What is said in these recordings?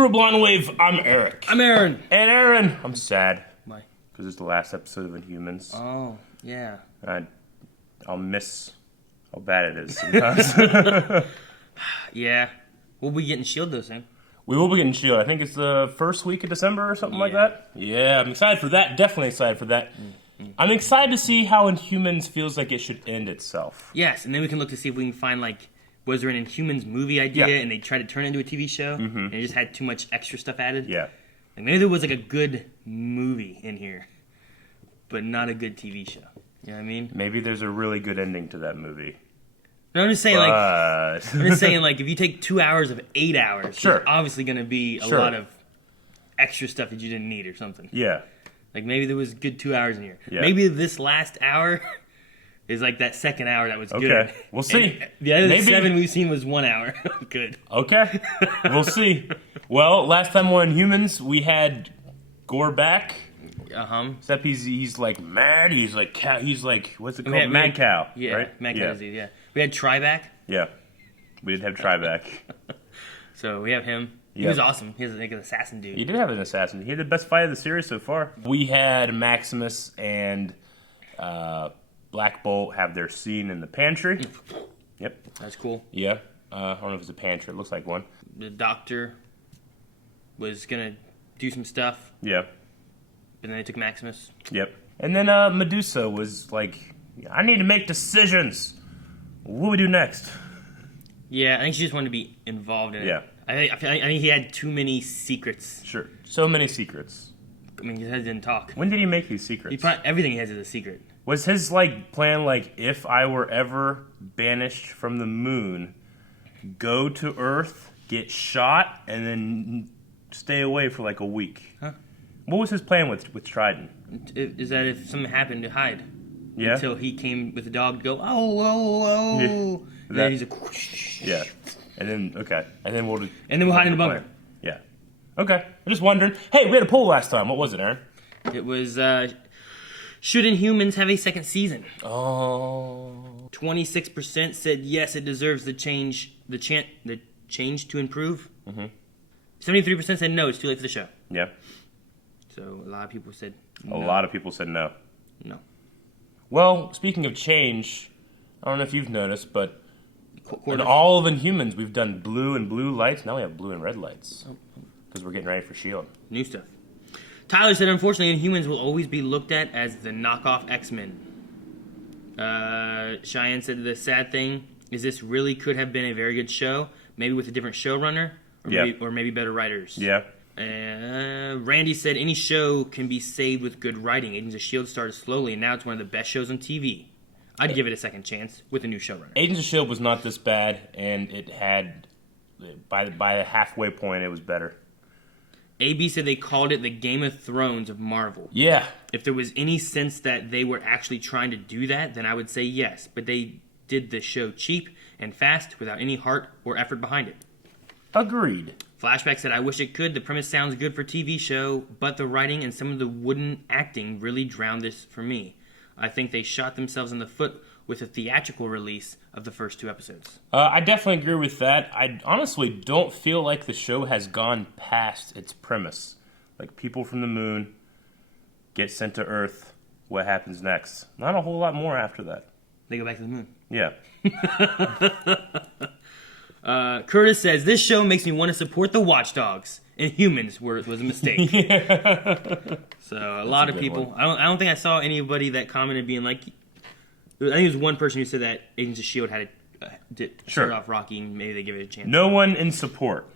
Crew Blonde Wave, I'm Eric. I'm Aaron. And Aaron, I'm sad. Why? Because it's the last episode of Inhumans. Oh, yeah. I'll miss how bad it is sometimes. Yeah. We'll be getting S.H.I.E.L.D. though, Sam. We will be getting S.H.I.E.L.D. I think it's the first week of December or something like that. Yeah, I'm excited for that. Definitely excited for that. Mm-hmm. I'm excited to see how Inhumans feels like it should end itself. Yes, and then we can look to see if we can find, was there an Inhumans movie idea and they tried to turn it into a TV show and it just had too much extra stuff added? Yeah. Like maybe there was a good movie in here, but not a good TV show. You know what I mean? Maybe there's a really good ending to that movie. No, I'm just saying, if you take 2 hours of 8 hours, there's obviously going to be a lot of extra stuff that you didn't need or something. Yeah. Like, maybe there was good 2 hours in here. Yeah. Maybe this last hour is like that second hour that was good. Okay, we'll see. And the other 7 we've seen was 1 hour. Good. Okay, we'll see. Well, last time on Humans, we had Gore back. Except he's like mad. He's like what's it called? Mad Cow. Yeah, right? Mad Cow disease. Yeah. We had Triback. Yeah, we did have Triback. So we have him. He was awesome. He was like an assassin dude. He did have an assassin. He had the best fight of the series so far. We had Maximus and Black Bolt have their scene in the pantry. Yep. That's cool. Yeah. I don't know if it's a pantry. It looks like one. The doctor was going to do some stuff. Yeah. And then they took Maximus. Yep. And then Medusa was like, I need to make decisions. What do we do next? Yeah, I think she just wanted to be involved in it. Yeah. I think he had too many secrets. Sure. So many secrets. I mean, he didn't talk. When did he make these secrets? Everything he has is a secret. Was his plan if I were ever banished from the moon, go to Earth, get shot, and then stay away for a week? Huh? What was his plan with Trident? Is that if something happened to hide? Yeah. Until he came with the dog to go, oh. Yeah. And then he's like, yeah. And then we'll hide in the bunker. Yeah. Okay. I'm just wondering. Hey, we had a poll last time. What was it, Aaron? It was, should Inhumans have a second season? Oh. 26% said yes, it deserves the change to improve. 73% said no, it's too late for the show. Yeah. So a lot of people said no. A lot of people said no. No. Well, speaking of change, I don't know if you've noticed, but in all of Inhumans, we've done blue and blue lights. Now we have blue and red lights because we're getting ready for S.H.I.E.L.D. New stuff. Tyler said, unfortunately, Inhumans will always be looked at as the knockoff X-Men. Cheyenne said, the sad thing is this really could have been a very good show, maybe with a different showrunner, or maybe better writers. Yeah. Randy said, any show can be saved with good writing. Agents of S.H.I.E.L.D. started slowly, and now it's one of the best shows on TV. I'd give it a second chance with a new showrunner. Agents of S.H.I.E.L.D. was not this bad, and it had, by the halfway point, it was better. AB said they called it the Game of Thrones of Marvel. Yeah. If there was any sense that they were actually trying to do that, then I would say yes. But they did the show cheap and fast without any heart or effort behind it. Agreed. Flashback said, I wish it could. The premise sounds good for TV show, but the writing and some of the wooden acting really drowned this for me. I think they shot themselves in the foot with a theatrical release of the first 2 episodes. I definitely agree with that. I honestly don't feel like the show has gone past its premise. Like, people from the moon get sent to Earth. What happens next? Not a whole lot more after that. They go back to the moon. Yeah. Curtis says, this show makes me want to support the Watchdogs. Inhumans was a mistake. So a lot of people. I don't think I saw anybody that commented being like. I think there was one person who said that Agents of S.H.I.E.L.D. had it start off rocky and maybe they give it a chance. No one in support.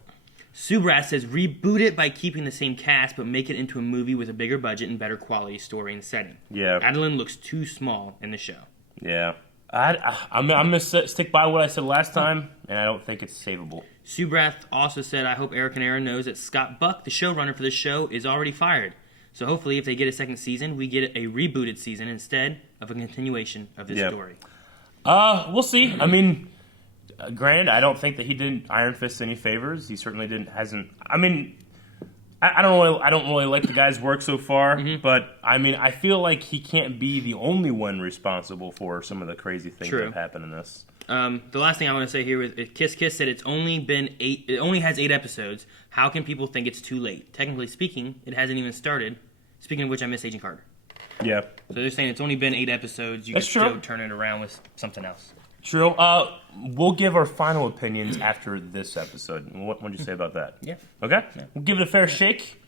Subrat says, reboot it by keeping the same cast, but make it into a movie with a bigger budget and better quality story and setting. Yeah. Adeline looks too small in the show. Yeah. I'm going to stick by what I said last time, and I don't think it's savable. Subrath also said, I hope Eric and Aaron knows that Scott Buck, the showrunner for this show, is already fired. So hopefully if they get a second season, we get a rebooted season instead of a continuation of this story. We'll see. I mean, granted, I don't think that he did Iron Fist any favors. He certainly hasn't. I mean, I don't really like the guy's work so far, but I mean, I feel like he can't be the only one responsible for some of the crazy things that have happened in this. The last thing I want to say here is Kiss Kiss said it only has 8 episodes. How can people think it's too late? Technically speaking, it hasn't even started. Speaking of which, I miss Agent Carter. Yeah. So they're saying it's only been 8 episodes. You can still turn it around with something else. True. We'll give our final opinions after this episode. What would you say about that? Yeah. Okay? Yeah. We'll give it a fair shake.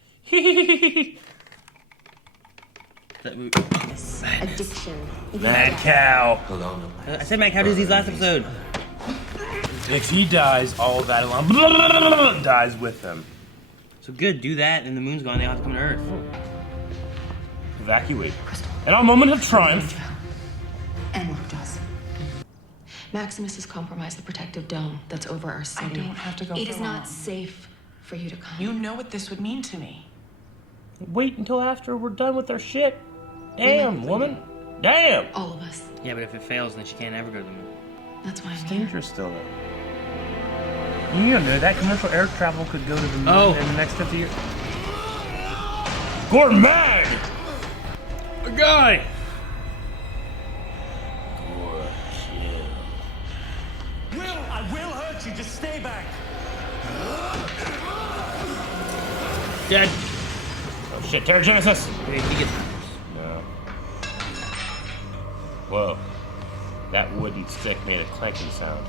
Addiction. Mad Cow. I said Mad Cow Disney's last episode. If he dies, all of Adelan dies with him. So good, do that, and the moon's gone. They all have to come to Earth. Evacuate. In our moment of triumph. And Lockjaws. Maximus has compromised the protective dome that's over our city. I don't have to go. It is not safe for you to come. You know what this would mean to me. Wait until after we're done with our shit. Damn, woman. Damn. All of us. Yeah, but if it fails, then she can't ever go to the moon. That's why I'm It's here. dangerous still, though. You don't know that commercial air travel could go to the moon in the next 50 years. Gordon Mag! A guy! I will hurt you. Just stay back. Dead. Oh shit, Terrigenesis! He gets... No. Whoa. That wooden stick made a clanking sound.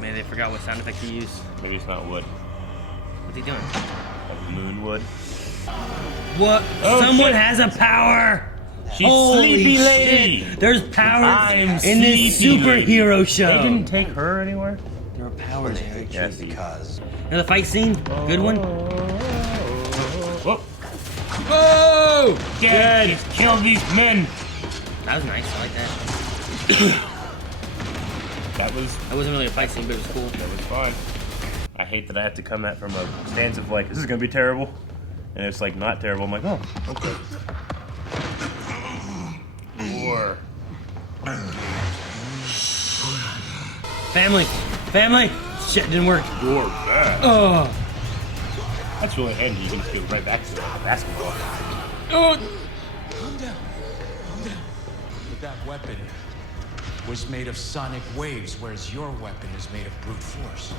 Man, they forgot what sound effect he used. Maybe it's not wood. What's he doing? Like moon wood. What? Oh, Someone shit. has a power! She's Holy Sleepy shit. Lady! There's powers I'm in this Sleepy superhero Lady. show. They didn't take her anywhere? There are powers there. Yes, because Another fight scene? Good one? Whoa! Whoa! Dead! Kill these men! That was nice. I like that. That wasn't really a fight scene, but it was cool. That was fine. I hate that I have to come at from a stance of like, this is gonna be terrible. And it's like not terrible. I'm like, oh, okay. War. Family! Family! Shit, didn't work. You're bad. Oh! That's really handy. You can just go right back to the basketball. Oh! Calm down. But that weapon was made of sonic waves, whereas your weapon is made of brute force.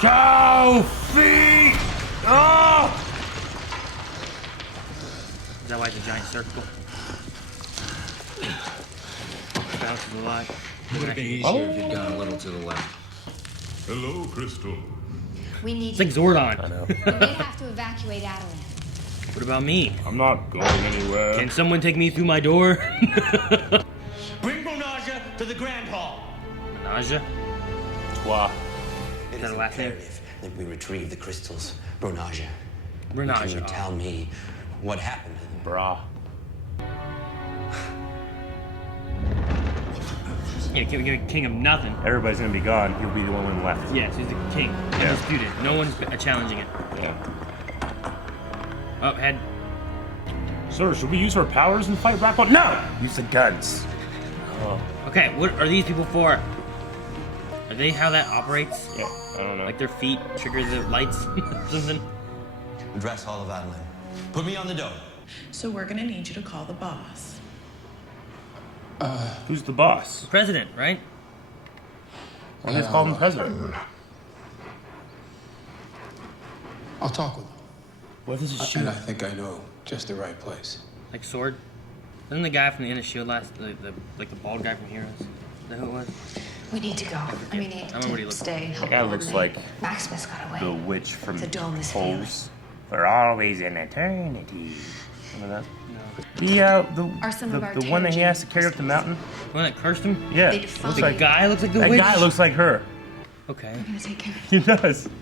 Cow feet! Oh! Is that why it's a giant circle? Bounces a lot. Would have been easier if you'd gone a little to the left. Hello, Crystal. We need It's like Zordon. I know. We may have to evacuate Adelan. What about me? I'm not going anywhere. Can someone take me through my door? Bring Bonaja to the Grand Hall. Nausea? Toi. It that is a last name? imperative that we retrieve the crystals, Bronaja. Can you Renaja. tell me what happened to them? Brah. Yeah, king of nothing. Everybody's gonna be gone. He'll be the only one left. Yes, he's the king. Yeah. Undisputed. No one's challenging it. Yeah. Oh, head. Sir, should we use our powers and fight Rockball? No! Use the guns. Oh. Okay, what are these people for? Are they how that operates? Yeah, I don't know. Like their feet trigger the lights or something? Address Hall of Adelan. Put me on the dome. So we're gonna need you to call the boss. Who's the boss? President, right? Why do they call him president? I'll talk with him. What is his shoe? And I think I know just the right place. Like Sword? Wasn't the guy from the Inner Shield last, the bald guy from Heroes? Is that who it was? We need to go. I mean, I remember what he looked stay and help That guy looks Adelan. like Maximus got away. the witch from The dome is Holes. For always in eternity. Remember that? No. Are some of our The one that he has to carry up the mountain? The one that cursed him? Yeah. They define- Looks The like, guy looks like the that witch? guy looks like her. Okay. I'm gonna take care of He does. it.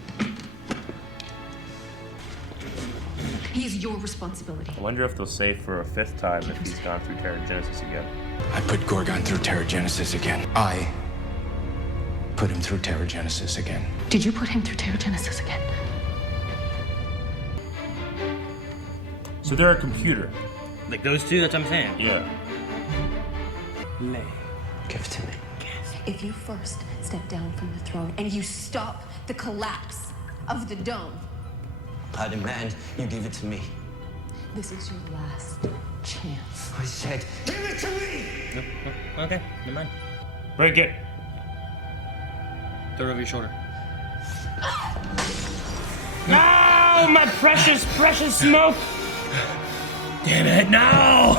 He's your responsibility. I wonder if they'll say for a 5th time if he's gone through Terrigenesis again. I put Gorgon through Terrigenesis again. I put him through Terrigenesis again. Did you put him through Terrigenesis again? So they're a computer. Like those two, that's what I'm saying. Yeah. Give it to me. If you first step down from the throne and you stop the collapse, of the dome. I demand you give it to me. This is your last chance. I said, give it to me! Okay, never mind. Break it. Throw it over your shoulder. No, my precious, precious smoke. Damn it, no!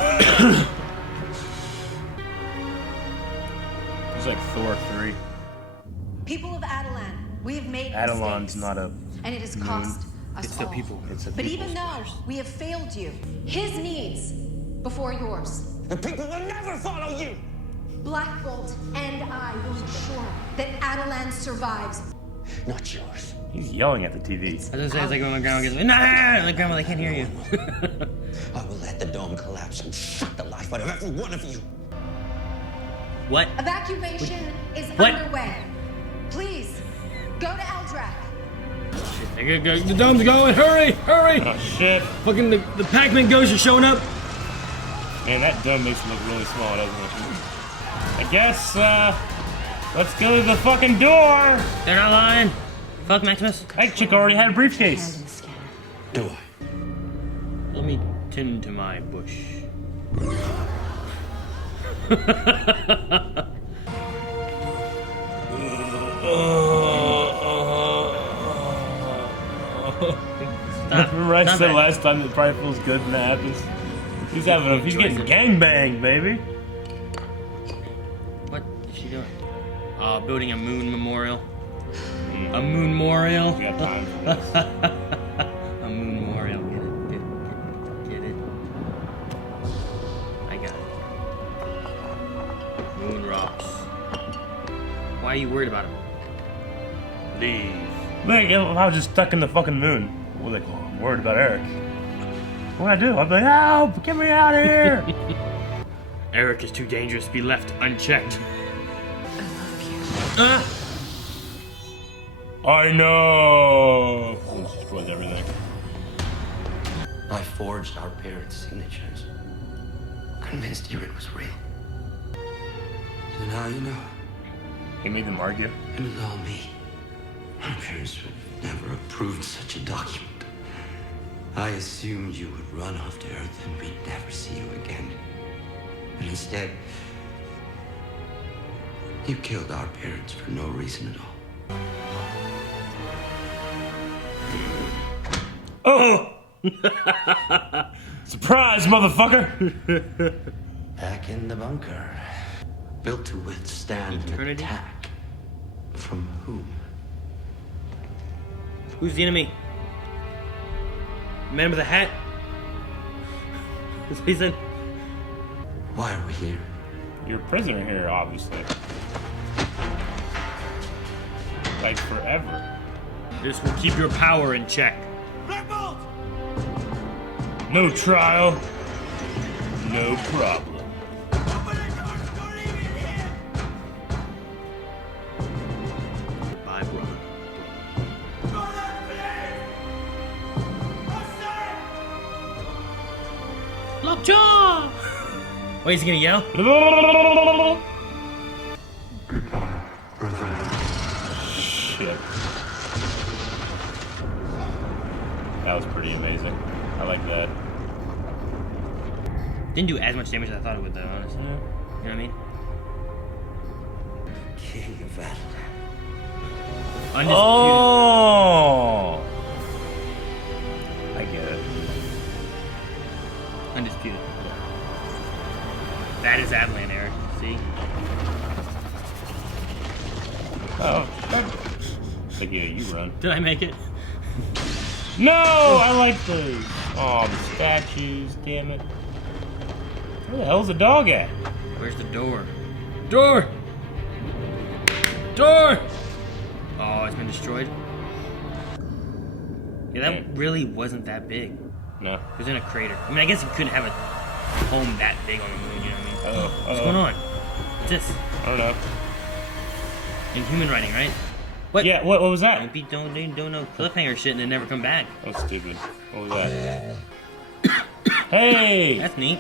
It's like Thor 3. People of Adelan, we have made Adelan's mistakes, not a and it has cost us It's the all. people. It's a But people's even though curse. we have failed you, his needs before yours. The people will never follow you! Black Bolt and I will ensure that Adelan survives. Not yours. He's yelling at the TV. I was gonna say, it's like when my grandma gets me, nah! Like, grandma, they can't hear you. I will let the dome collapse and suck the life out of every one of you. What? Evacuation is What? underway. Please, go to Eldrak. The dome's going, hurry, hurry! Oh shit. Fucking the Pac-Man ghosts are showing up. Man, that dome makes me look really small, doesn't it? I guess, let's go to the fucking door! They're not lying. Fuck Maximus. That chick already had a briefcase. Do I? Let me tend to my bush. Remember I Stop said it. last time it probably feels good when that happens? He's getting gangbanged, baby. What is she doing? Building a moon memorial. A moon memorial. We got time for this. A moon memorial. Get it. I got it. Moon rocks. Why are you worried about him? Leave. Look, if I was just stuck in the fucking moon. Well, like, oh, I'm worried about Eric. What'd I do? I'd be like, help! Get me out of here! Eric is too dangerous to be left unchecked. I love you. I know! This destroys everything. I forged our parents' signatures. Convinced you it was real. So now you know. He made them argue. It was all me. My parents would never approved such a document. I assumed you would run off to Earth and we'd never see you again. But instead, you killed our parents for no reason at all. Oh! Surprise, motherfucker! Back in the bunker. Built to withstand an Eternity? attack. From whom? Who's the enemy? Man with a hat? That's what he said. Why are we here? You're a prisoner here, obviously. Like forever. This will keep your power in check. No trial. No problem. Bye, brother. Lockjaw! Wait, is he gonna yell? Shit. That was pretty amazing. I like that. Didn't do as much damage as I thought it would, though, honestly. You know what I mean? King of Adelan. Undisputed. Oh! I get it. Undisputed. That is Adelan, Eric. See? Oh. Like, yeah, you run. Did I make it? No! I like those. Oh, the statues, damn it. Where the hell's the dog at? Where's the door? Door! Door! Oh, it's been destroyed. Yeah, that really wasn't that big. It No. was in a crater. I mean, I guess you couldn't have a home that big on the moon, you know what I mean? Oh, What's going on? What's this? I don't know. Inhuman writing, right? What? Yeah, what was that? Don't no cliffhanger shit and then never come back. That was stupid. What was that? Hey! That's neat.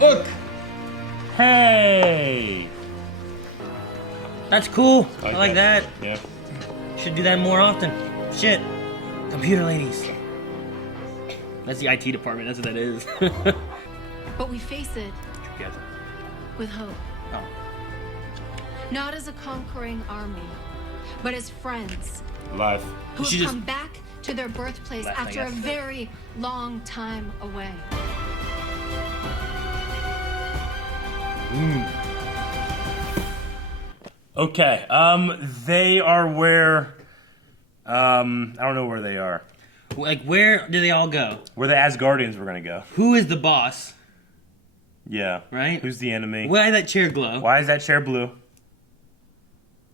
Look! Hey! That's cool. I like that. Yeah. Should do that more often. Shit. Computer ladies. That's the IT department. That's what that is. But we face it Together. with hope. Oh. Not as a conquering army, but as friends Live. who She have just- come back to their birthplace Last after a thing I said. very long time away. Okay. They are where. I don't know where they are. Like, where do they all go? Where the Asgardians were gonna go. Who is the boss? Yeah. Right? Who's the enemy? Why that chair glow? Why is that chair blue?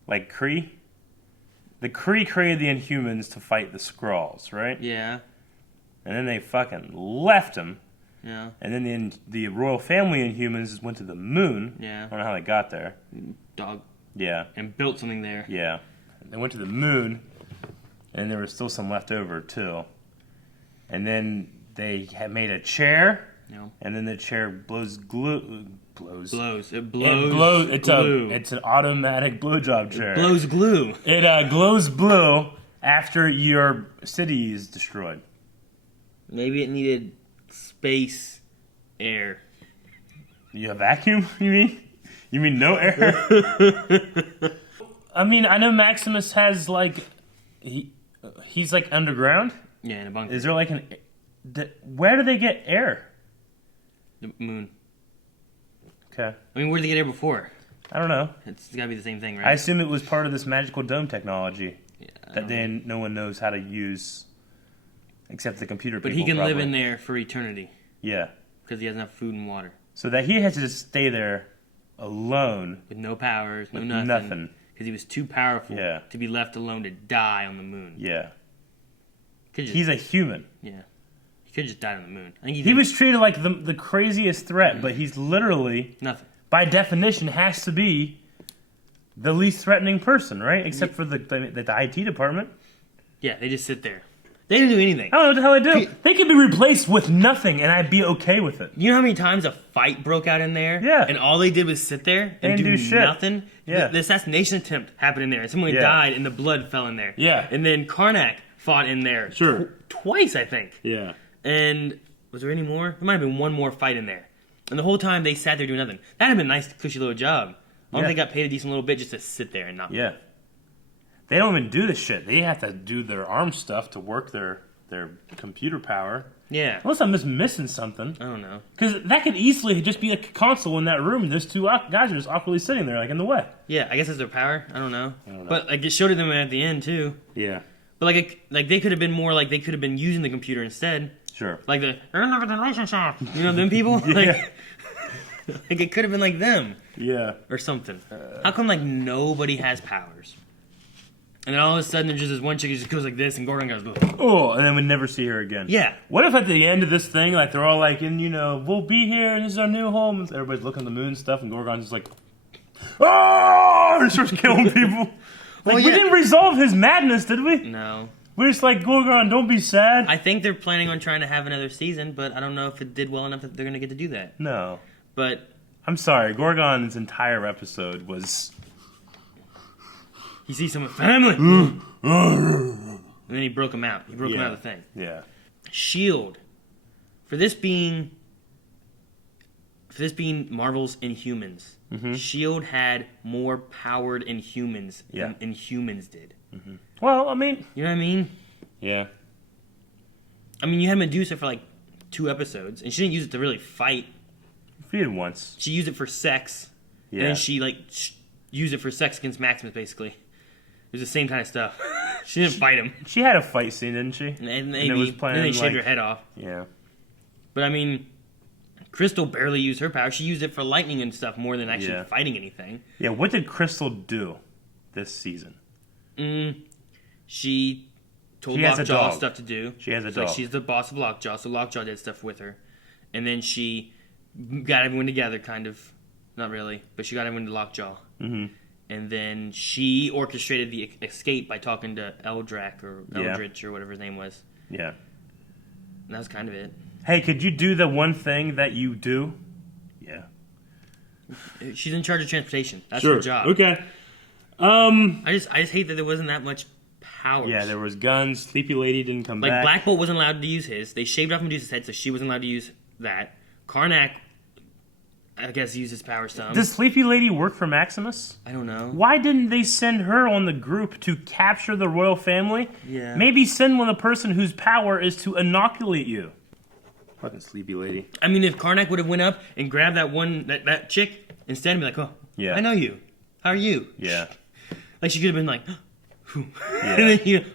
Like Kree? The Kree created the Inhumans to fight the Skrulls, right? Yeah. And then they fucking left them. Yeah. And then the royal family Inhumans went to the moon. Yeah. I don't know how they got there. Dog. Yeah. And built something there. Yeah. They went to the moon, and there was still some left over, too. And then they had made a chair, Yeah. and then the chair blows glue. Blows. Blows. It It blows. blows. glue. It's an automatic blowjob chair. Blows glue. It glows blue after your city is destroyed. Maybe it needed space air. You have vacuum? You mean? You mean no air? I mean, I know Maximus has like he's like underground. Yeah, in a bunker. Is there like where do they get air? The moon. Okay. I mean, where did they get air before? I don't know. It's got to be the same thing, right? I assume it was part of this magical dome technology Yeah, that then no one knows how to use except the computer but people. he can live probably. in there for eternity Yeah. because he has enough food and water. So that he has to just stay there alone. With no powers, no With nothing. nothing. Because he was too powerful Yeah. to be left alone to die on the moon. Yeah. Could just, He's a human. yeah. He could have just died on the moon. I think He was treated like the craziest threat, but he's literally, nothing. by definition, has to be the least threatening person, right? Except for the IT department. Yeah, they just sit there. They didn't do anything. I don't know what the hell they do. They could be replaced with nothing, and I'd be okay with it. You know how many times a fight broke out in there? Yeah. And all they did was sit there and Didn't do shit. nothing? Yeah. The assassination attempt happened in there, and someone Yeah. died, and the blood fell in there. Yeah. And then Karnak fought in there. Sure. Twice, I think. Yeah. And was there any more? There might have been one more fight in there. And the whole time they sat there doing nothing. That'd have been a nice, cushy little job. I don't Yeah. think they got paid a decent little bit just to sit there and not move. Yeah. They don't even do this shit. They have to do their arm stuff to work their computer power. Yeah. Unless I'm just missing something. I don't know. Because that could easily just be a console in that room. Those two guys are just awkwardly sitting there, like in the way. Yeah, I guess that's their power. I don't know. I don't know. But like it showed them at the end too. Yeah. But like they could have been more like they could have been using the computer instead. Sure. Like the relationship. You know them people? Yeah. Like it could have been like them Yeah. or something. How come like nobody has powers? And then all of a sudden there's just this one chick who just goes like this and Gordon goes, Oh, and then we never see her again. yeah. What if at the end of this thing, like they're all like, and we'll be here, and this is our new home, and everybody's looking at the moon and stuff, and Gorgon's just like, oh, and starts killing people. Like, Well, we yeah. didn't resolve his madness, did we? No. We're just like, Gorgon, don't be sad. I think they're planning on trying to have another season, but I don't know if it did well enough that they're going to get to do that. No. But I'm sorry, Gorgon's entire episode was... he sees some family. And then he broke him out. He broke him Yeah. out of the thing. Yeah. Shield. For this being Marvel's Inhumans, Shield had more powered Inhumans Yeah. than Inhumans did. Well, I mean... You know what I mean? Yeah. I mean, you had Medusa for like 2 episodes, and she didn't use it to really fight. She did once. She used it for sex. Yeah. And then she used it for sex against Maximus, basically. It was the same kind of stuff. She didn't fight him. She had a fight scene, didn't she? And maybe, it was and playing, then they shaved like- her head off. Yeah. But I mean, Crystal barely used her power. She used it for lightning and stuff more than actually Yeah. fighting anything. Yeah, what did Crystal do this season? She told She has a Lockjaw dog. stuff to do. She has a It's like dog. she's the boss of Lockjaw, so Lockjaw did stuff with her. And then she got everyone together, kind of. Not really, but she got everyone to Lockjaw. Mm-hmm. And then she orchestrated the escape by talking to Eldrak or Yeah. Eldritch or whatever his name was. Yeah. And that was kind of it. Hey, could you do the one thing that you do? Yeah. She's in charge of transportation. That's her job. Okay. I just hate that there wasn't that much powers. Yeah, there was guns. Sleepy Lady didn't come like back. Black Bolt wasn't allowed to use his. They shaved off Medusa's head, so she wasn't allowed to use that. Karnak, I guess, used his power some. Does Sleepy Lady work for Maximus? I don't know. Why didn't they send her on the group to capture the royal family? Yeah. Maybe send one the person whose power is to inoculate you. Fucking Sleepy Lady. I mean, if Karnak would have went up and grabbed that chick instead and be like, oh, Yeah. I know you. How are you? Yeah. Like, she could have been like, Yeah. and then you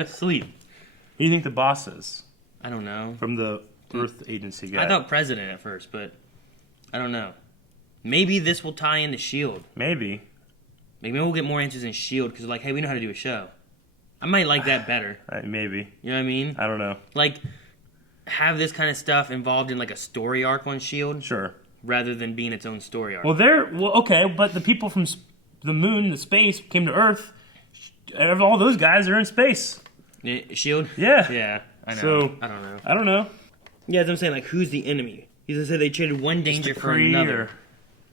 asleep. Who do you think the boss is? I don't know. From the Earth Agency guy. I thought president at first, but I don't know. Maybe this will tie into S.H.I.E.L.D. Maybe. Maybe we'll get more answers in S.H.I.E.L.D. because, like, hey, we know how to do a show. I might like that better. Maybe. You know what I mean? I don't know. Like, have this kind of stuff involved in, like, a story arc on S.H.I.E.L.D. Sure. Rather than being its own story arc. Well, okay, but the people from the moon, the space, came to Earth. All those guys are in space. S.H.I.E.L.D.? Yeah. Yeah, I know. So, I don't know. I don't know. Yeah, as I'm saying, like, who's the enemy? He's gonna say they traded one danger for another.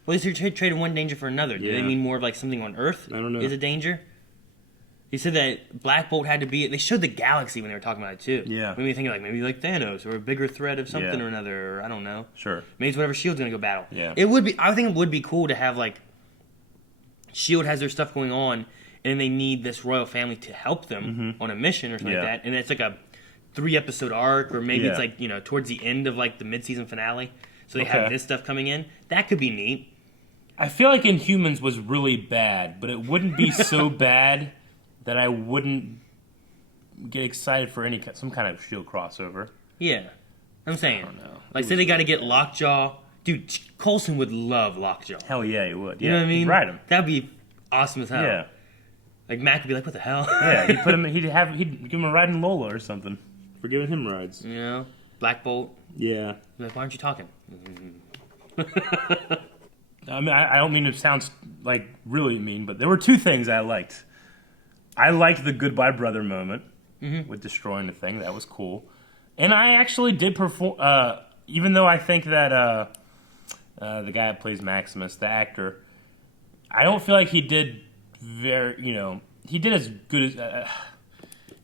Well, they traded one danger for another. Do they mean more of, like, something on Earth? I don't know. Is a danger? He said that Black Bolt had to be... They showed the galaxy when they were talking about it, too. Yeah. Made me think, maybe like Thanos, or a bigger threat of something Yeah. or another, or I don't know. Sure. Maybe it's whatever S.H.I.E.L.D.'s gonna go battle. Yeah. It would be... I think it would be cool to have, like... S.H.I.E.L.D. has their stuff going on, and they need this royal family to help them on a mission or something like that. And it's like a 3-episode arc, or maybe it's like, towards the end of like the mid-season finale. So they have this stuff coming in. That could be neat. I feel like Inhumans was really bad, but it wouldn't be so bad that I wouldn't get excited for some kind of S.H.I.E.L.D. crossover. Yeah. I'm saying. I don't know. Like, say they got to get Lockjaw. Dude, Coulson would love Lockjaw. Hell yeah, he would. You know what I mean? Ride him. That'd be awesome as hell. Yeah. Like, Mac would be like, what the hell? Yeah, he'd give him a ride in Lola or something. For giving him rides. You know? Black Bolt. Yeah. Like, why aren't you talking? I mean, I don't mean to sound like really mean, but there were two things I liked. I liked the goodbye brother moment with destroying the thing. That was cool. And I actually did perform, even though I think that the guy that plays Maximus, the actor, I don't feel like he did he did as good as...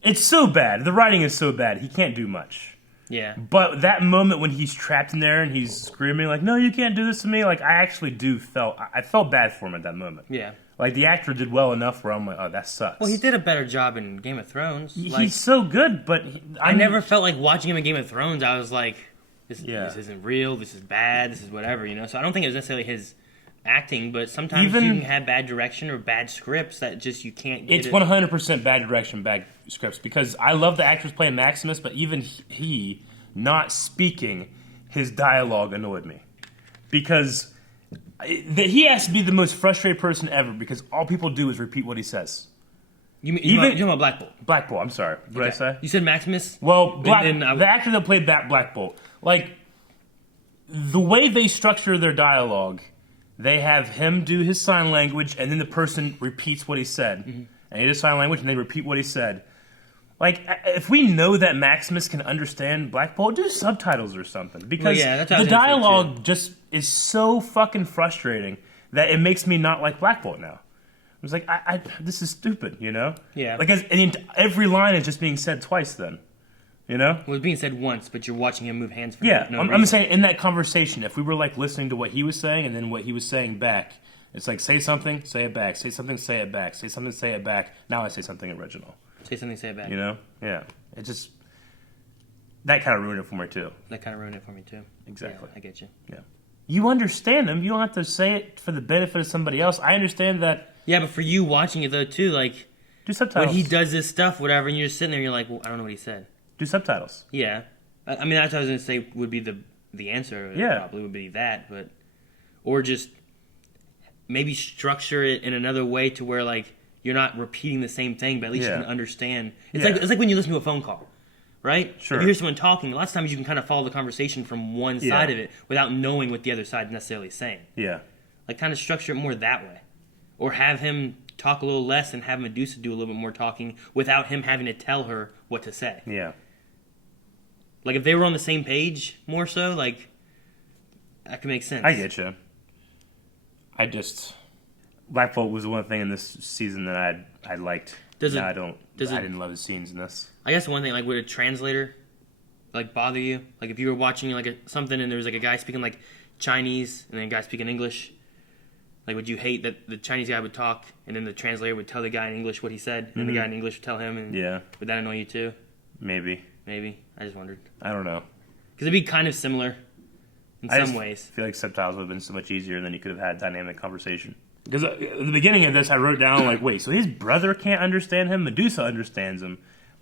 it's so bad. The writing is so bad. He can't do much. Yeah. But that moment when he's trapped in there and he's screaming like, "No, you can't do this to me!" Like, I actually I felt bad for him at that moment. Yeah. Like, the actor did well enough where I'm like, "Oh, that sucks." Well, he did a better job in Game of Thrones. He's so good, but I never felt like watching him in Game of Thrones. I was like, this isn't real. This is bad. This is whatever, So I don't think it was necessarily his acting, but sometimes you can have bad direction or bad scripts that just you can't get. It's 100% bad direction, bad scripts, because I love the actors playing Maximus, but even he not speaking, his dialogue annoyed me. Because he has to be the most frustrated person ever, because all people do is repeat what he says. You're talking about Black Bolt? Black Bolt, I'm sorry. What did I say? You said Maximus? Well, the actor that played Black Bolt, like, the way they structure their dialogue, they have him do his sign language, and then the person repeats what he said. And he does sign language, and they repeat what he said. Like, if we know that Maximus can understand Black Bolt, do subtitles or something. Because the dialogue just is so fucking frustrating that it makes me not like Black Bolt now. I was like, this is stupid, Yeah. Like, every line is just being said twice then, Well, it's being said once, but you're watching him move hands for no reason. I'm saying in that conversation, if we were, like, listening to what he was saying and then what he was saying back, it's like, say something, say it back. Say something, say it back. Say something, say it back. Now I say something original. Say something, say it back. Yeah. It just... That kind of ruined it for me, too. That kind of ruined it for me, too. Exactly. Yeah, I get you. Yeah. You understand him. You don't have to say it for the benefit of somebody else. I understand that... Yeah, but for you watching it, though, too, like... Do subtitles. When he does this stuff, whatever, and you're just sitting there, you're like, well, I don't know what he said. Do subtitles. Yeah. I mean, that's what I was going to say would be the answer. Yeah. Probably would be that, but... Or just maybe structure it in another way to where, like, you're not repeating the same thing, but at least you can understand. It's like when you listen to a phone call, right? Sure. If you hear someone talking, lots of times you can kind of follow the conversation from one side of it without knowing what the other side is necessarily saying. Yeah. Like, kind of structure it more that way. Or have him talk a little less and have Medusa do a little bit more talking without him having to tell her what to say. Yeah. Like, if they were on the same page more so, like, that could make sense. I get you. Black Bolt was the one thing in this season that I liked. No, I don't. I didn't love the scenes in this. I guess one thing, like, would a translator like bother you? Like, if you were watching like something and there was like a guy speaking like Chinese and then a guy speaking English, like, would you hate that the Chinese guy would talk and then the translator would tell the guy in English what he said, and the guy in English would tell him? And would that annoy you too? Maybe. I just wondered. I don't know. Because it'd be kind of similar in some ways. I feel like subtitles would have been so much easier, and then you could have had dynamic conversation. Because at the beginning of this, I wrote down, like, wait, so his brother can't understand him? Medusa understands him.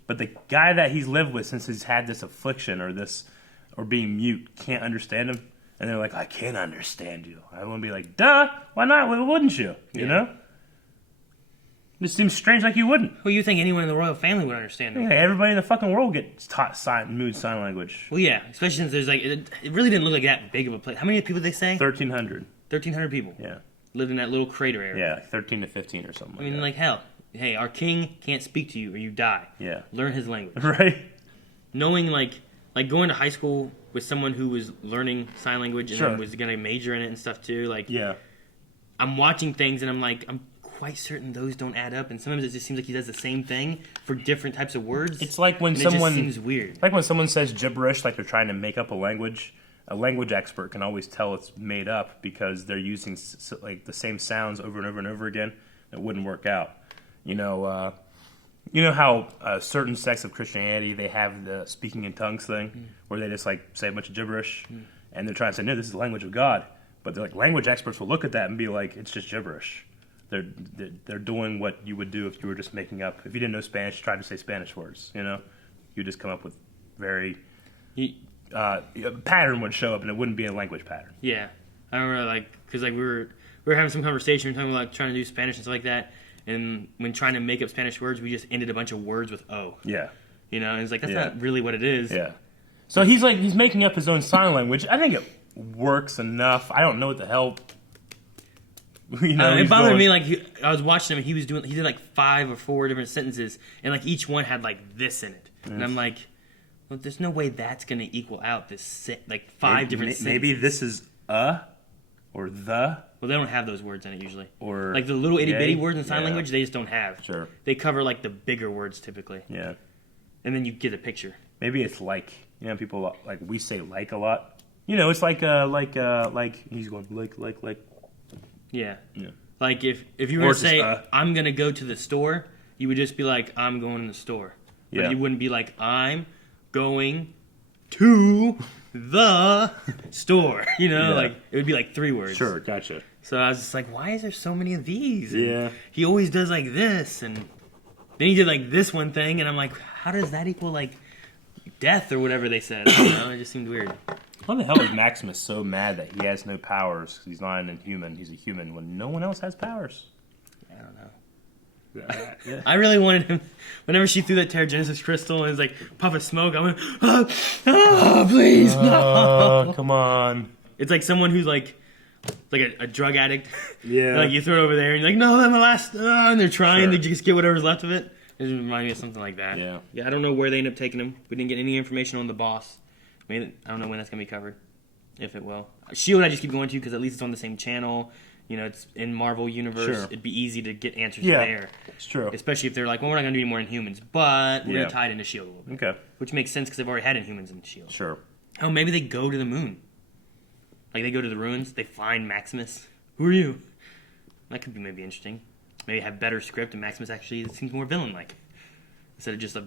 But the guy that he's lived with since he's had this affliction or being mute can't understand him. And they're like, I can't understand you. I want to be like, duh, why not? Why wouldn't you? You know? This seems strange like you wouldn't. Well, you think anyone in the royal family would understand him. Yeah, everybody in the fucking world gets taught mood sign language. Well, yeah, especially since there's like, it really didn't look like that big of a place. How many people did they say? 1,300. 1,300 people. Yeah. Lived in that little crater area. Yeah, like 13 to 15 or something. I mean, like, hell, hey, our king can't speak to you or you die. Yeah. Learn his language. Right. Knowing, like going to high school with someone who was learning sign language and then was going to major in it and stuff too. Like, yeah. I'm watching things and I'm like, I'm quite certain those don't add up, and sometimes it just seems like he does the same thing for different types of words. It's like when someone... It just seems weird. Like when someone says gibberish, like they're trying to make up a language expert can always tell it's made up because they're using like the same sounds over and over and over again. It wouldn't work out. You know how certain sects of Christianity, they have the speaking in tongues thing, where they just like say a bunch of gibberish, and they're trying to say, no, this is the language of God. But they're like, language experts will look at that and be like, it's just gibberish. They're doing what you would do if you were just making up. If you didn't know Spanish, try to say Spanish words. You know, you just come up with very a pattern would show up, and it wouldn't be a language pattern. Yeah, I remember because we were having some conversation, we were talking about trying to do Spanish and stuff like that, and when trying to make up Spanish words, we just ended a bunch of words with O. Yeah, you know, and it's like that's not really what it is. Yeah, so he's making up his own sign language. I think it works enough. I don't know what the hell. You know, it bothered me. Like I was watching him, and he did like 5 or 4 different sentences, and like each one had like this in it, and I'm like, well, there's no way that's gonna equal out this like 5 different sentences. Maybe this is or the. Well, they don't have those words in it usually. Or like the little itty bitty words in sign language, they just don't have. Sure. They cover like the bigger words typically. Yeah. And then you get a picture. Maybe it's like, you know, people like, we say like a lot. You know, it's like he's going like. Yeah. Yeah. Like if you were to say I'm gonna go to the store, you would just be like, I'm going to the store. Yeah. But you wouldn't be like, I'm going to the store. You know, like it would be like 3 words. Sure, gotcha. So I was just like, why is there so many of these? And yeah. He always does like this, and then he did like this one thing, and I'm like, how does that equal like death or whatever they said? I don't know, it just seemed weird. Why the hell is Maximus so mad that he has no powers? Because he's not an inhuman. He's a human when no one else has powers. I don't know. Yeah. I really wanted him. Whenever she threw that Terrigenesis crystal and it was like puff of smoke, I went, please, no. Come on. It's like someone who's like a drug addict. Yeah. Like you throw it over there and you're like, no, that's my last. And they're trying to just get whatever's left of it. It just reminded me of something like that. Yeah. Yeah. I don't know where they end up taking him. We didn't get any information on the boss. I don't know when that's gonna be covered, if it will. Shield, I just keep going to because at least it's on the same channel. You know, it's in Marvel Universe. Sure. It'd be easy to get answers there. It's true. Especially if they're like, well, we're not gonna do any more Inhumans, but we're gonna tie it into Shield a little bit. Okay. Which makes sense because they've already had Inhumans in Shield. Sure. Oh, maybe they go to the moon. Like they go to the ruins, they find Maximus. Who are you? That could be maybe interesting. Maybe have better script and Maximus actually seems more villain-like instead of just a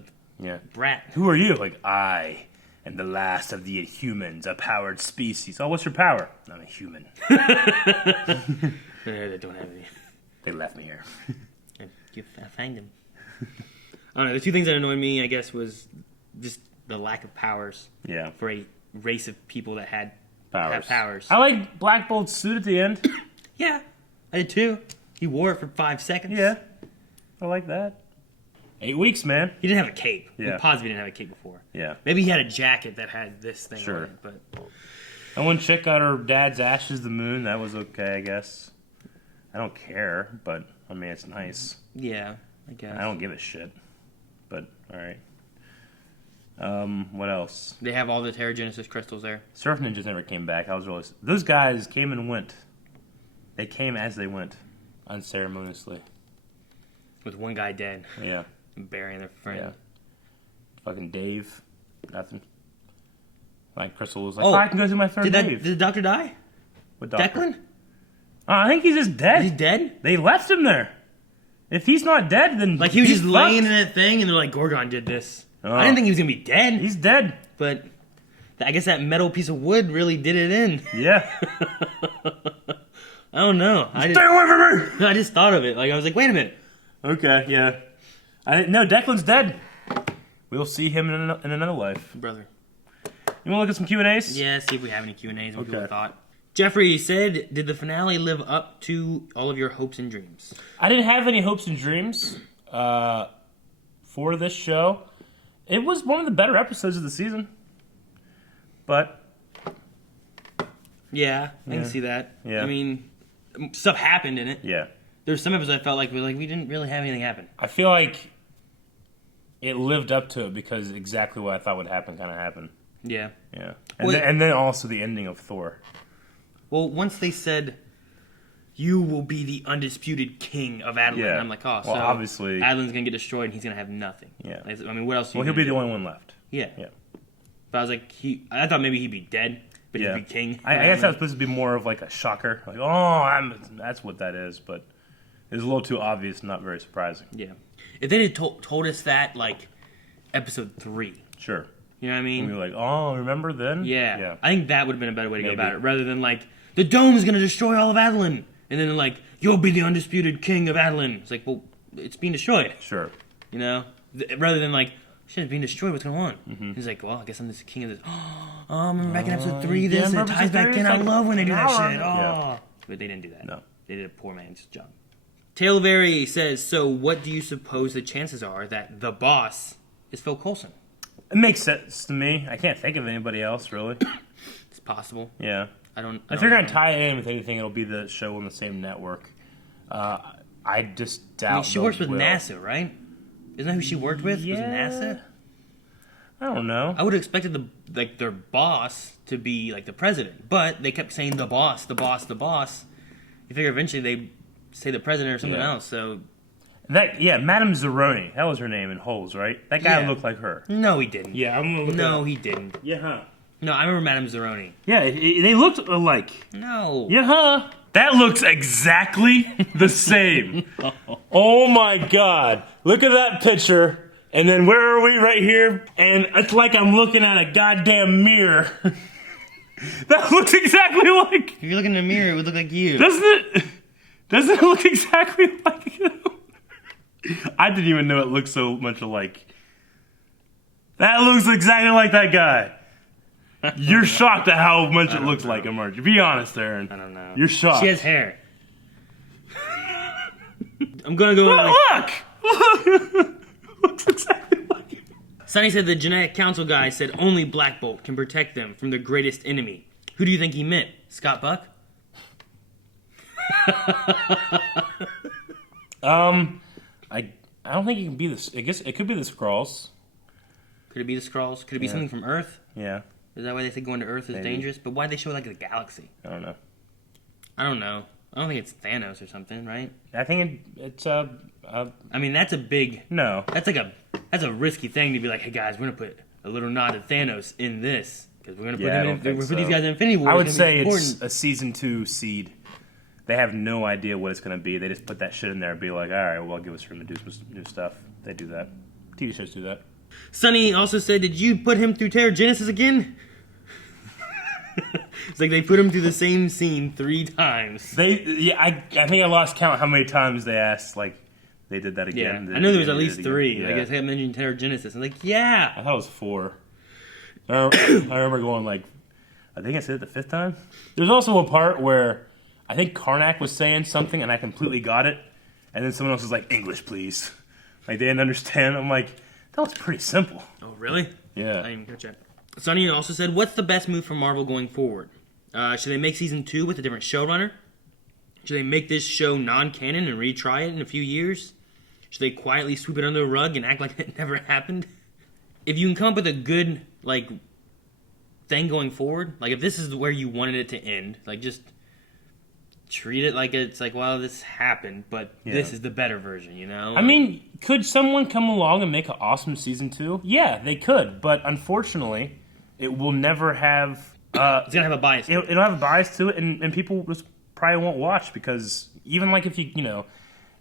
brat. Who are you? Like, I am the last of the Inhumans, a powered species. Oh, what's your power? I'm a human. They don't have any. They left me here. I find them. I don't know. The 2 things that annoyed me, I guess, was just the lack of powers. Yeah. For a race of people that had powers. I like Black Bolt's suit at the end. Yeah, I did too. He wore it for 5 seconds. Yeah, I like that. 8 weeks, man. He didn't have a cape. Yeah. I'm positive he didn't have a cape before. Yeah. Maybe he had a jacket that had this thing on it. But and when chick got her dad's ashes to the moon, that was okay, I guess. I don't care, but, I mean, it's nice. Yeah, I guess. I don't give a shit. But, alright. What else? They have all the Terrigenesis crystals there. Surf Ninjas never came back. I was really... Those guys came and went. They came as they went. Unceremoniously. With one guy dead. Yeah. And burying their friend. Yeah. Fucking Dave. Nothing. Like Crystal was like, I can go through my third Dave. Did the doctor die? What doctor? Declan? I think he's just dead. He's dead? They left him there. If he's not dead, then like he was just fucked. laying in that thing, and they're like, Gorgon did this. Oh. I didn't think he was gonna be dead. He's dead. But I guess that metal piece of wood really did it in. Yeah. I don't know. Stay away from me! I just thought of it. Like I was like, wait a minute. Okay, yeah. No, Declan's dead. We'll see him in another life, brother. You want to look at some Q&As? Yeah, see if we have any Q&As. What people thought. Jeffrey said, did the finale live up to all of your hopes and dreams? I didn't have any hopes and dreams for this show. It was one of the better episodes of the season. But... Yeah, I can see that. Yeah. I mean, stuff happened in it. Yeah. There's some episodes I felt like we didn't really have anything happen. I feel like it lived up to it because exactly what I thought would happen kind of happened. Yeah. Yeah. And then also the ending of Thor. Well, once they said, you will be the undisputed king of Adelan, Yeah. I'm like, oh, Well, so obviously... Adelan's going to get destroyed and he's going to have nothing. Yeah. I mean, what else? Well, he'll be the only one left. Yeah. Yeah. But I was like, I thought maybe he'd be dead, but Yeah. he'd be king. I guess that was supposed to be more of like a shocker. Like, that's what that is, but it's a little too obvious, not very surprising. Yeah. If they had told us that, like, episode 3. Sure. You know what I mean? And we were like, oh, remember then? Yeah. Yeah. I think that would have been a better way to Maybe. go about it, rather than, like, the dome's going to destroy all of Adelan. And then, like, you'll be the undisputed king of Adelan. It's like, well, it's being destroyed. Sure. You know? Rather than, like, shit, it's being destroyed. What's going on? Mm-hmm. He's like, well, I guess I'm the king of this. Oh, remember back in episode 3, this, and it ties back in. I love when they do that shit. Oh. Yeah. But they didn't do that. No. They did a poor man's job. Tailberry says, so what do you suppose the chances are that the boss is Phil Coulson? It makes sense to me. I can't think of anybody else, really. It's possible. Yeah. If they're going to tie it in with anything, it'll be the show on the same network. I just doubt. I mean, she works with NASA, right? Isn't that who she worked with? Yeah. Was it NASA? I don't know. I would have expected their boss to be like the president, but they kept saying the boss, the boss, the boss. You figure eventually they say the president or something else. So Madame Zeroni. That was her name in Holes, right? That guy looked like her. No, he didn't. Yeah, I'm gonna look No, he didn't. Yeah, huh? No, I remember Madame Zeroni. Yeah, they looked alike. No. Yeah, huh? That looks exactly the same. Oh my god. Look at that picture. And then where are we right here? And it's like I'm looking at a goddamn mirror. That looks exactly like... If you look in the mirror, it would look like you. Doesn't it? Doesn't it look exactly like you? I didn't even know it looked so much alike. That looks exactly like that guy. You're shocked at how much it looks like him, aren't you? Be honest, Aaron. I don't know. You're shocked. She has hair. I'm gonna go... Look! Looks exactly like him. Sonny said the genetic council guy said only Black Bolt can protect them from their greatest enemy. Who do you think he meant? Scott Buck? I don't think it can be this. I guess it could be the Skrulls. Could it be the Skrulls? Could it be something from Earth? Yeah. Is that why they say going to Earth is dangerous? But why'd they show like the galaxy? I don't know. I don't think it's Thanos or something, right? I think it's I mean, that's a big... No. That's a risky thing to be like, hey guys, we're gonna put a little nod to Thanos in this because we're gonna put these guys in Infinity War. I would say it's a season 2 seed. They have no idea what it's gonna be. They just put that shit in there and be like, all right, well, give us room to do some new stuff. They do that. TV shows do that. Sonny also said, did you put him through Terrigenesis again? It's like they put him through the same scene 3 times. I think I lost count how many times they asked, like, they did that again. Yeah, I know there was at least 3. Yeah. I guess I mentioned Terrigenesis. I'm like, yeah. I thought it was 4. I remember going like, I think I said it the 5th time. There's also a part where I think Karnak was saying something and I completely got it, and then someone else was like, English, please. Like, they didn't understand. I'm like, that was pretty simple. Oh, really? Yeah. I didn't even catch that. Sonny also said, what's the best move for Marvel going forward? Should they make season 2 with a different showrunner? Should they make this show non-canon and retry it in a few years? Should they quietly sweep it under the rug and act like it never happened? If you can come up with a good, like, thing going forward, like if this is where you wanted it to end, like just treat it like it's like, well, this happened, but this is the better version, you know? I mean, could someone come along and make an awesome season 2? Yeah, they could, but unfortunately, it will never have... it's going to have a bias. It'll have a bias to it, and people just probably won't watch, because even like if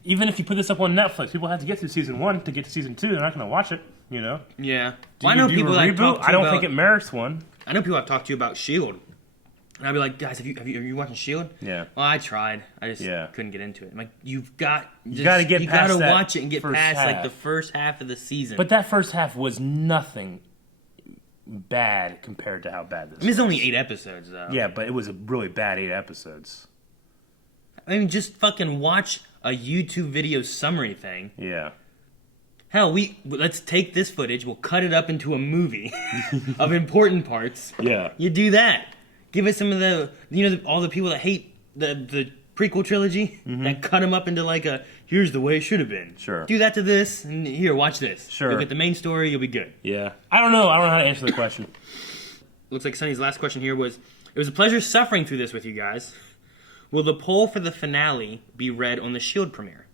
even if you put this up on Netflix, people have to get through season 1 to get to season 2. They're not going to watch it, you know? Yeah. I know people that reboot? I don't think it merits one. I know people I've talked to about S.H.I.E.L.D. And I'd be like, guys, are you watching S.H.I.E.L.D.? Yeah. Well, I tried. I just couldn't get into it. I'm like, you got to watch it and get past like the first half of the season. But that first half was nothing bad compared to how bad this was. It's only 8 episodes, though. Yeah, but it was a really bad 8 episodes. I mean, just fucking watch a YouTube video summary thing. Yeah. Hell, let's take this footage, we'll cut it up into a movie of important parts. Yeah. You do that. Give us some of the, all the people that hate the prequel trilogy, that cut them up into like here's the way it should have been. Sure. Do that to this, and here, watch this. Sure. You'll get the main story, you'll be good. Yeah. I don't know how to answer the question. Looks like Sonny's last question here was, it was a pleasure suffering through this with you guys. Will the poll for the finale be read on the S.H.I.E.L.D. premiere?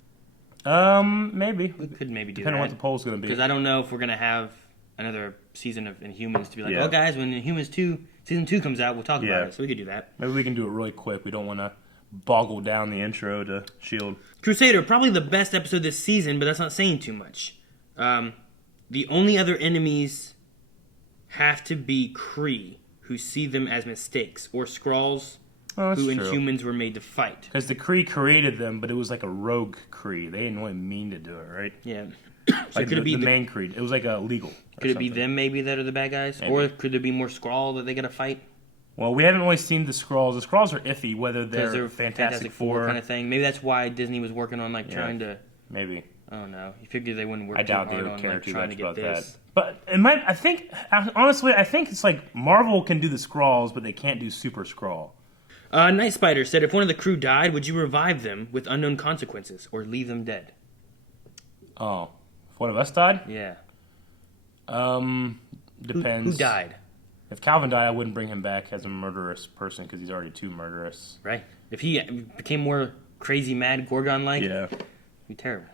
Maybe. We could maybe do Depending that. on what the poll's going to be. Because I don't know if we're going to have another season of Inhumans to be like, Yeah. oh, guys, when Inhumans 2, season 2 comes out, we'll talk about it. So we could do that. Maybe we can do it really quick. We don't want to boggle down the intro to S.H.I.E.L.D. Crusader, probably the best episode this season, but that's not saying too much. The only other enemies have to be Kree, who see them as mistakes, or Skrulls, who Inhumans were made to fight. Because the Kree created them, but it was like a rogue Kree. They didn't really mean to do it, right? Yeah. So like could it be the main Kree? It was like illegal. Could it be them maybe that are the bad guys? Maybe. Or could there be more Skrull that they gotta fight? Well, we haven't really seen the Skrulls. The Skrulls are iffy, whether they're Fantastic Four kind of thing. Maybe that's why Disney was working on trying to... Maybe. I don't know. You figured they wouldn't work I too doubt hard they would on care too trying much to get about this. that. But it might. I think, honestly, it's like Marvel can do the Skrulls, but they can't do Super Skrull. Night Spider said, if one of the crew died, would you revive them with unknown consequences or leave them dead? Oh. If one of us died? Yeah. Depends. Who died? If Calvin died, I wouldn't bring him back as a murderous person because he's already too murderous. Right. If he became more crazy, mad, Gorgon-like, it'd be terrible.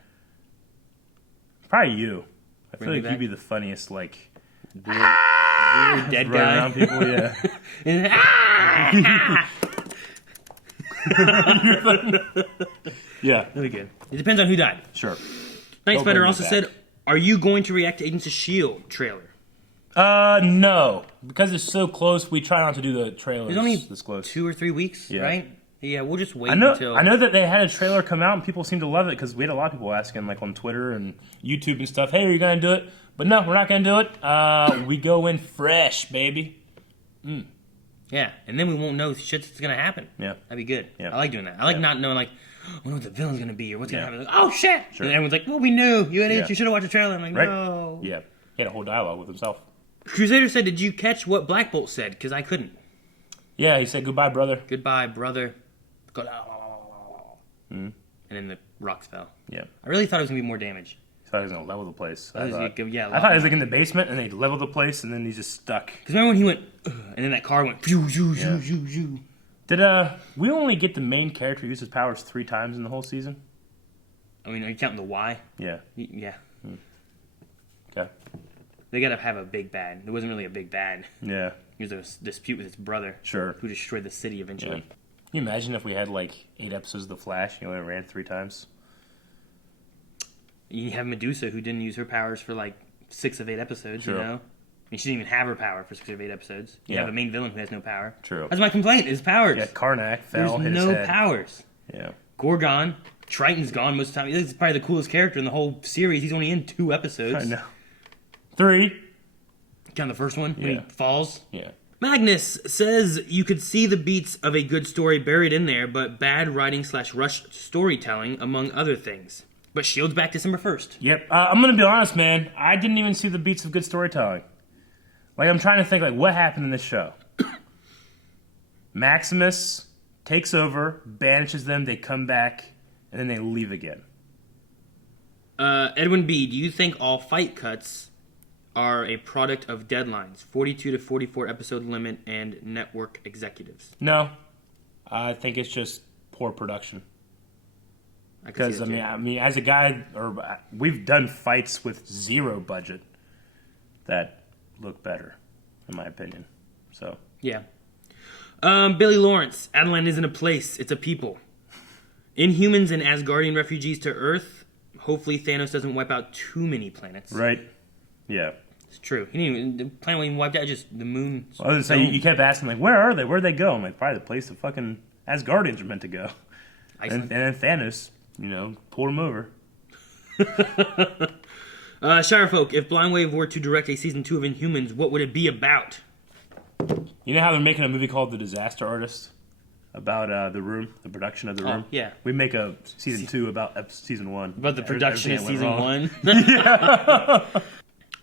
Probably you. I feel like you'd be the funniest, like... Weird dead guy. guy. Around people, yeah. Yeah. That'd be good. It depends on who died. Sure. Night Spider also said, are you going to react to Agents of S.H.I.E.L.D. trailer? No. Because it's so close, we try not to do the trailers It's only this close. 2 or 3 weeks, right? Yeah, we'll just wait until... I know that they had a trailer come out and people seem to love it because we had a lot of people asking like on Twitter and YouTube and stuff, hey, are you going to do it? But no, we're not going to do it. We go in fresh, baby. Yeah, and then we won't know shit's going to happen. Yeah. That'd be good. Yeah. I like doing that. I like not knowing, like, I wonder what the villain's going to be or what's going to happen. Like, oh, shit! Sure. And everyone's like, well, we knew. You idiots. You should have watched the trailer. I'm like, no. Yeah. He had a whole dialogue with himself. Crusader said, did you catch what Black Bolt said? Because I couldn't. Yeah, he said, goodbye, brother. Goodbye, brother. And then the rocks fell. Yeah. I really thought it was going to be more damage. I thought he was going to level the place. I thought he was like in the basement and they'd level the place and then he's just stuck. Because remember when he went, and then that car went, phew, phew, phew, phew, phew. Did we only get the main character use his powers 3 times in the whole season? I mean, are you counting the Y? Yeah. Yeah. Okay. They gotta have a big bad. There wasn't really a big bad. Yeah. He was a dispute with his brother. Sure. Who destroyed the city eventually. Yeah. Can you imagine if we had like 8 episodes of The Flash and he only ran 3 times? You have Medusa who didn't use her powers for like 6 of 8 episodes, you know? I mean, she didn't even have her power for 6 of 8 episodes. You have a main villain who has no power. True. That's my complaint, his powers. Yeah, Karnak fell, There's hit his no head. powers. Yeah. Gorgon, Triton's gone most of the time. He's probably the coolest character in the whole series. He's only in 2 episodes. I know. 3. Count the first one when he falls. Yeah. Magnus says you could see the beats of a good story buried in there, but bad writing / rushed storytelling, among other things. But S.H.I.E.L.D's back December 1st. Yep. I'm going to be honest, man. I didn't even see the beats of good storytelling. Like, I'm trying to think, like, what happened in this show? Maximus takes over, banishes them, they come back, and then they leave again. Edwin B., do you think all fight cuts are a product of deadlines, 42 to 44 episode limit, and network executives? No. I think it's just poor production. Because I mean, as a guy, we've done fights with zero budget that look better, in my opinion. So yeah. Billy Lawrence, Adeline isn't a place, it's a people. Inhumans and Asgardian refugees to Earth. Hopefully Thanos doesn't wipe out too many planets. Right. Yeah. It's true. The planet wasn't even wiped out, just the moon. Well, I was gonna say, you kept asking, like, where are they? Where'd they go? I'm like, probably the place the fucking Asgardians are meant to go. And then Thanos, pulled them over. Shirefolk, if Blindwave were to direct a season 2 of Inhumans, what would it be about? You know how they're making a movie called The Disaster Artist? About The Room, the production of The Room? Yeah. We make a season 2 about season 1. About the production of season 1? Yeah.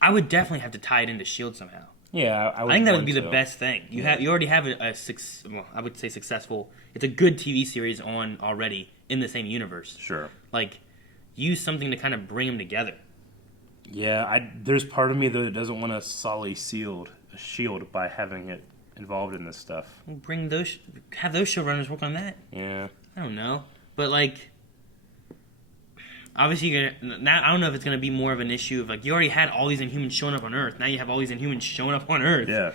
I would definitely have to tie it into S.H.I.E.L.D. somehow. Yeah, I think that would be the best thing. You already have I would say successful. It's a good TV series on already in the same universe. Sure. Like, use something to kind of bring them together. Yeah, there's part of me that doesn't want to sully S.H.I.E.L.D. by having it involved in this stuff. Have those showrunners work on that. Yeah. I don't know, but like, obviously, now I don't know if it's gonna be more of an issue of like you already had all these Inhumans showing up on Earth. Now you have all these Inhumans showing up on Earth. Yeah.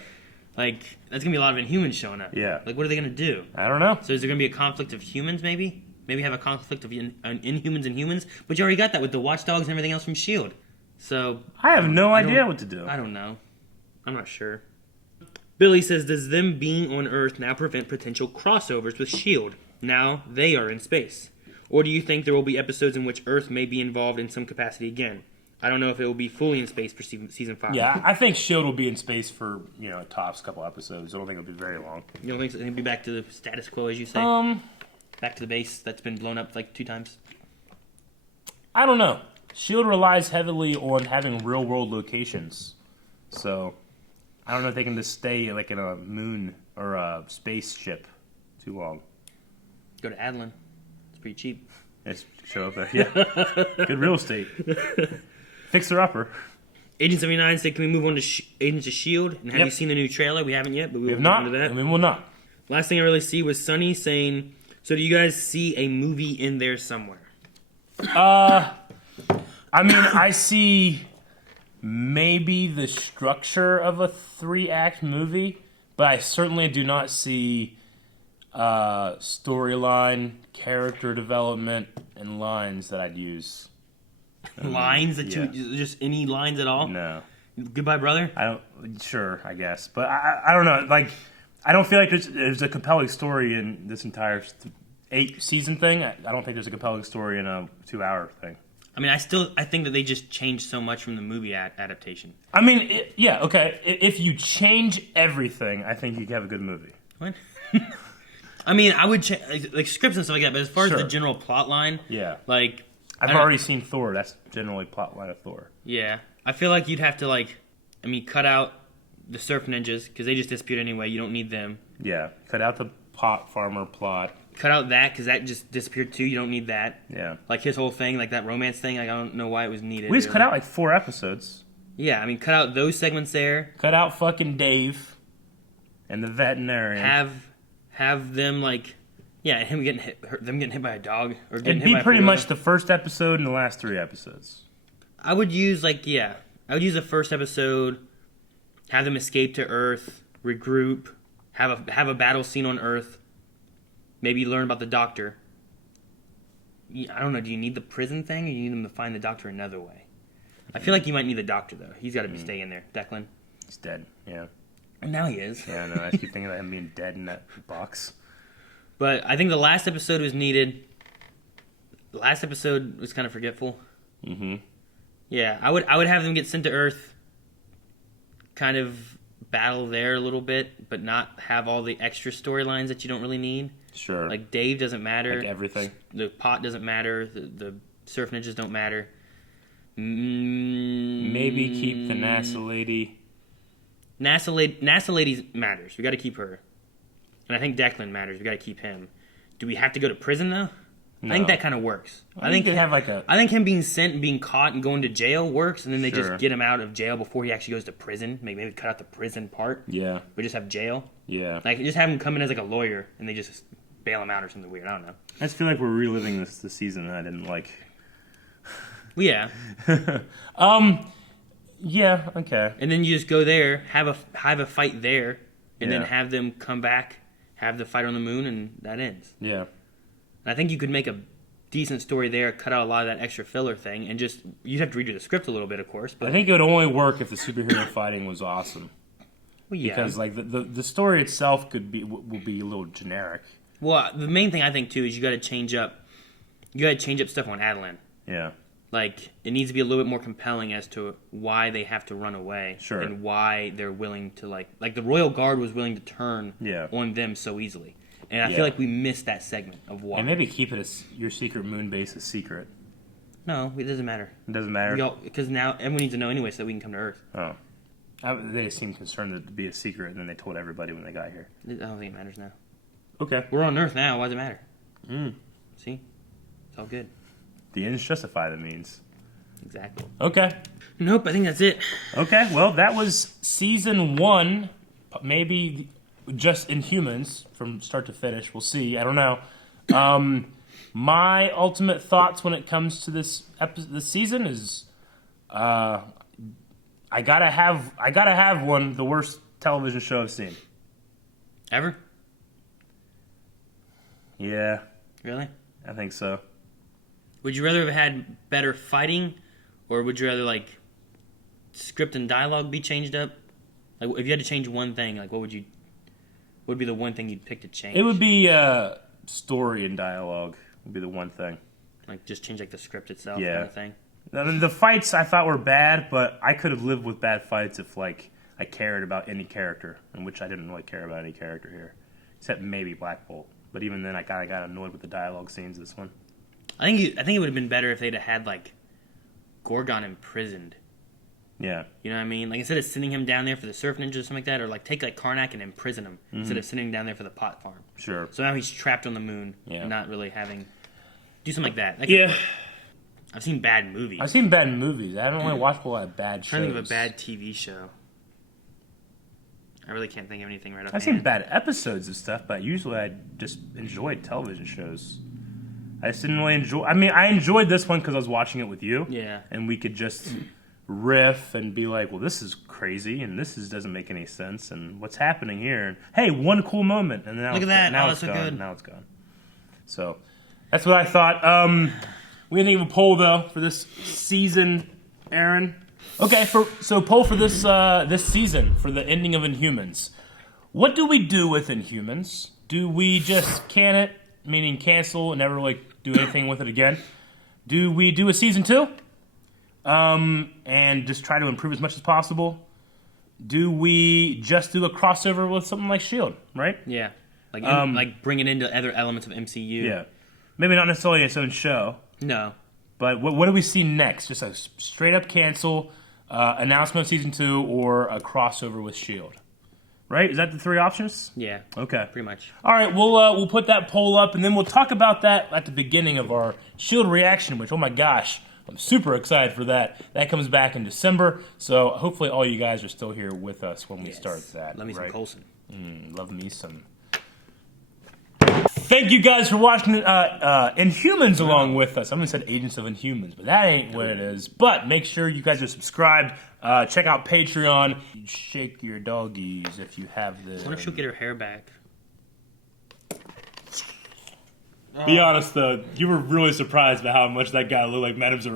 Like that's gonna be a lot of Inhumans showing up. Yeah. Like what are they gonna do? I don't know. So is there gonna be a conflict of humans? Maybe have a conflict of Inhumans and humans. But you already got that with the Watchdogs and everything else from S.H.I.E.L.D. So I have no idea what to do. I don't know. I'm not sure. Billy says, does them being on Earth now prevent potential crossovers with S.H.I.E.L.D. now they are in space? Or do you think there will be episodes in which Earth may be involved in some capacity again? I don't know if it will be fully in space for season 5. Yeah, I think S.H.I.E.L.D. will be in space for, tops couple episodes. I don't think it'll be very long. You don't think so? It'll be back to the status quo, as you say? Back to the base that's been blown up like 2 times? I don't know. S.H.I.E.L.D. relies heavily on having real-world locations. So I don't know if they can just stay like in a moon or a spaceship too long. Go to Adeline. It's pretty cheap. Just show up there. Yeah. Good real estate. Fixer-upper. Agent 79 said, can we move on to Agents of S.H.I.E.L.D.? And have you seen the new trailer? We haven't yet, but we have not. That. I mean, we'll not. Last thing I really see was Sunny saying, so do you guys see a movie in there somewhere? I mean, I see maybe the structure of a 3-act movie, but I certainly do not see storyline, character development, and lines that I'd use. Lines that you just any lines at all? No. Goodbye, brother. Sure, I guess, but I don't know. Like, I don't feel like there's a compelling story in this entire 8-season thing. I don't think there's a compelling story in a 2-hour thing. I mean, I think that they just changed so much from the movie adaptation. I mean, okay. If you change everything, I think you can have a good movie. What? I mean, I would like scripts and stuff like that, but as far as the general plot line, like I've already seen Thor. That's generally plot line of Thor. Yeah, I feel like you'd have to cut out the surf ninjas because they just disappeared anyway. You don't need them. Yeah, cut out the pot farmer plot. Cut out that because that just disappeared too. You don't need that. Yeah. Like his whole thing, like that romance thing, like I don't know why it was needed. We just cut out like 4 episodes. Yeah, I mean, cut out those segments there. Cut out fucking Dave and the veterinarian. Have them him getting hit, them getting hit by a dog or getting It'd hit by be pretty much the first episode and the last 3 episodes. I would use I would use the first episode, have them escape to Earth, regroup, have a battle scene on Earth. Maybe learn about the Doctor. I don't know. Do you need the prison thing, or do you need them to find the Doctor another way? I feel like you might need the Doctor though. He's got to stay in there. Declan. He's dead. Yeah. And now he is. Yeah, no. I keep thinking about him being dead in that box. But I think the last episode was needed. The last episode was kind of forgetful. Mm-hmm. Yeah, I would have them get sent to Earth. Kind of battle there a little bit, but not have all the extra storylines that you don't really need. Sure. Like Dave doesn't matter. Like everything. The pot doesn't matter. The surf ninjas don't matter. Maybe keep the NASA lady. NASA lady matters. We got to keep her. And I think Declan matters. We got to keep him. Do we have to go to prison though? No. I think that kind of works. I think him being sent and being caught and going to jail works, and then they just get him out of jail before he actually goes to prison. Maybe cut out the prison part. Yeah. We just have jail. Yeah. Like just have him come in as like a lawyer, and they just bail him out or something weird. I don't know. I just feel like we're reliving this season that I didn't like. Well, yeah. Yeah, okay. And then you just go there, have a fight there, and then Yeah. have them come back, have the fight on the moon, and that ends. Yeah. And I think you could make a decent story there, cut out a lot of that extra filler thing, and just you'd have to redo the script a little bit, of course. But I think it would only work if the superhero fighting was awesome. well, yeah. Because like the story itself will be a little generic. Well, the main thing I think too is you got to change up stuff on Adeline. Yeah. Like it needs to be a little bit more compelling as to why they have to run away, Sure. and why they're willing to like the Royal Guard was willing to turn on them so easily, and I feel like we missed that segment of why. And maybe keep it as your secret moon base a secret. No, it doesn't matter. It doesn't matter Because now everyone needs to know anyway, so that we can come to Earth. Oh, they just seemed concerned that it'd be a secret, and then they told everybody when they got here. I don't think it matters now. Okay. We're on Earth now. Why does it matter? Mm. See, it's all good. The ends justify the means. Exactly. Okay. Nope, I think that's it. Okay, well, that was season 1, maybe just Inhumans from start to finish. We'll see. I don't know. My ultimate thoughts when it comes to this season is, I gotta have one. The worst television show I've seen Ever? Yeah, Really? I think so. Would you rather have had better fighting, or would you rather like script and dialogue be changed up? Like, if you had to change one thing, like what would be the one thing you'd pick to change? It would be story and dialogue. Would be the one thing. Like just change like the script itself, Yeah. kind of thing. I mean, the fights I thought were bad, but I could have lived with bad fights if like I cared about any character, in which I didn't really care about any character here, except maybe Black Bolt. But even then, I kind of got annoyed with the dialogue scenes. This one, I think it would have been better if they'd have had like Gorgon imprisoned. yeah, You know what I mean? Like instead of sending him down there for the surf ninja or something like that, or like take like Karnak and imprison him instead of sending him down there for the pot farm. sure, So now he's trapped on the moon and not really do something like that. yeah. I've seen bad movies. I've seen bad movies. I haven't really watched a lot of bad I'm shows. trying to think of a bad TV show. I really can't think of anything right off I've seen bad episodes of stuff, but usually I just enjoyed television shows. I just didn't really enjoy. I mean, I enjoyed this one because I was watching it with you. Yeah. And we could just riff and be like, well, this is crazy, and doesn't make any sense, and what's happening here? And, hey, one cool moment, and now Look at that. Now Oh, it's that's so gone. good. Now it's gone. So that's what I thought. We didn't even poll though for this season, Aaron. Okay, so poll for this this season for the ending of Inhumans. What do we do with Inhumans? Do we just can it, meaning cancel and never like do anything with it again? Do we do a season 2? And just try to improve as much as possible? Do we just do a crossover with something like S.H.I.E.L.D., right? Yeah. Like bring it into other elements of MCU. Yeah. Maybe not necessarily its own show. No. But what do we see next? Just a straight up cancel, announcement of season 2, or a crossover with S.H.I.E.L.D.? Right? Is that the 3 options? Yeah. Okay. Pretty much. All right, we'll put that poll up, and then we'll talk about that at the beginning of our S.H.I.E.L.D. reaction, which, oh my gosh, I'm super excited for that. That comes back in December, so hopefully all you guys are still here with us when we start that. Love me some Coulson. Love me some. Thank you guys for watching Inhumans along with us. I almost said Agents of Inhumans, but that ain't what it is. But make sure you guys are subscribed. Check out Patreon. Shake your doggies if you have the. I wonder if she'll get her hair back. Be honest though, you were really surprised by how much that guy looked like Madame Zero.